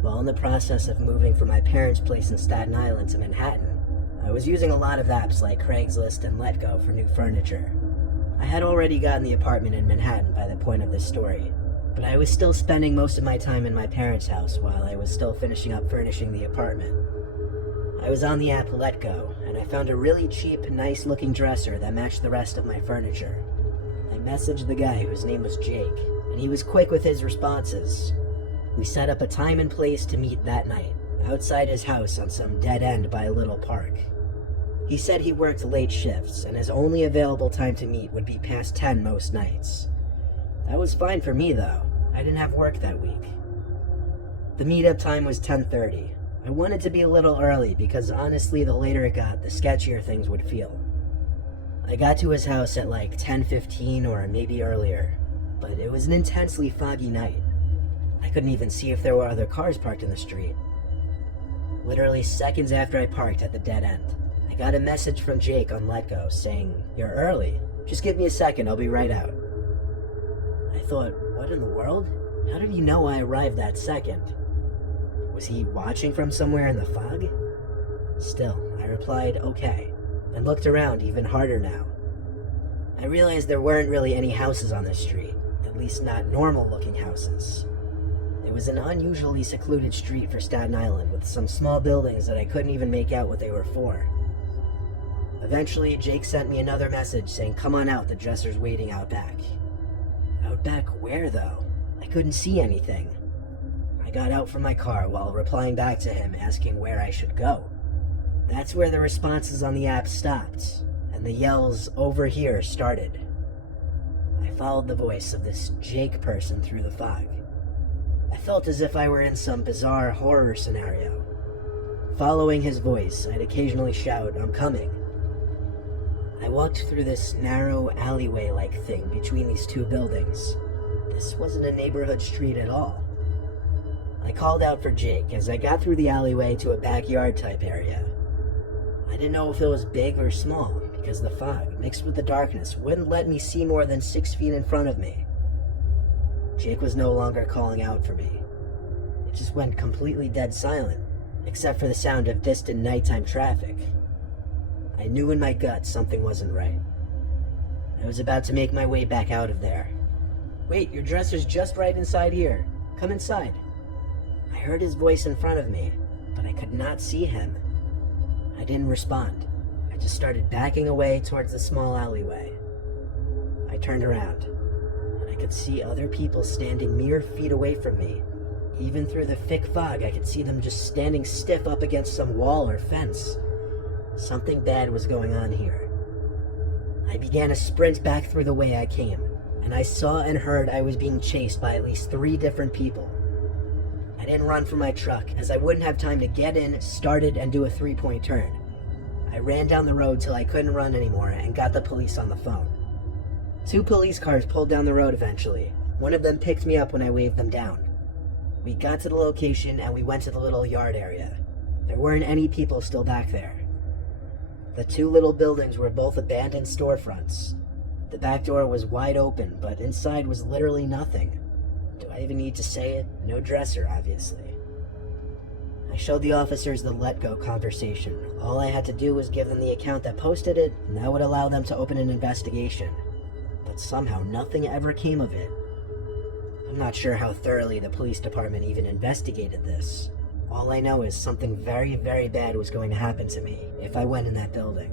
While in the process of moving from my parents' place in Staten Island to Manhattan, I was using a lot of apps like Craigslist and Letgo for new furniture. I had already gotten the apartment in Manhattan by the point of this story, but I was still spending most of my time in my parents' house while I was still finishing up furnishing the apartment. I was on the app Letgo, and I found a really cheap, nice-looking dresser that matched the rest of my furniture. I messaged the guy whose name was Jake, and he was quick with his responses. We set up a time and place to meet that night, outside his house on some dead end by a little park. He said he worked late shifts, and his only available time to meet would be past 10 most nights. That was fine for me, though. I didn't have work that week. The meetup time was 10:30. I wanted to be a little early because honestly, the later it got, the sketchier things would feel. I got to his house at like 10:15 or maybe earlier, but it was an intensely foggy night. I couldn't even see if there were other cars parked in the street. Literally seconds after I parked at the dead end, I got a message from Jake on Letgo saying, "You're early. Just give me a second, I'll be right out." I thought, what in the world? How did he know I arrived that second? Was he watching from somewhere in the fog? Still, I replied, okay, and looked around even harder now. I realized there weren't really any houses on the street, at least not normal-looking houses. It was an unusually secluded street for Staten Island with some small buildings that I couldn't even make out what they were for. Eventually, Jake sent me another message saying, "Come on out, the dresser's waiting out back." Out back where, though? I couldn't see anything. I got out from my car while replying back to him asking where I should go. That's where the responses on the app stopped, and the yells "over here" started. I followed the voice of this Jake person through the fog. I felt as if I were in some bizarre horror scenario. Following his voice, I'd occasionally shout, "I'm coming." I walked through this narrow alleyway-like thing between these two buildings. This wasn't a neighborhood street at all. I called out for Jake as I got through the alleyway to a backyard-type area. I didn't know if it was big or small because the fog, mixed with the darkness, wouldn't let me see more than 6 feet in front of me. Jake was no longer calling out for me. It just went completely dead silent, except for the sound of distant nighttime traffic. I knew in my gut something wasn't right. I was about to make my way back out of there. "Wait, your dresser's just right inside here. Come inside." I heard his voice in front of me, but I could not see him. I didn't respond. I just started backing away towards the small alleyway. I turned around, and I could see other people standing mere feet away from me. Even through the thick fog, I could see them just standing stiff up against some wall or fence. Something bad was going on here. I began a sprint back through the way I came, and I saw and heard I was being chased by at least 3 different people. I didn't run for my truck, as I wouldn't have time to get in, start it, and do a 3-point turn. I ran down the road till I couldn't run anymore and got the police on the phone. 2 police cars pulled down the road eventually. One of them picked me up when I waved them down. We got to the location and we went to the little yard area. There weren't any people still back there. The 2 little buildings were both abandoned storefronts. The back door was wide open, but inside was literally nothing. Do I even need to say it? No dresser, obviously. I showed the officers the Letgo conversation. All I had to do was give them the account that posted it, and that would allow them to open an investigation. But somehow nothing ever came of it. I'm not sure how thoroughly the police department even investigated this. All I know is something very, very bad was going to happen to me if I went in that building.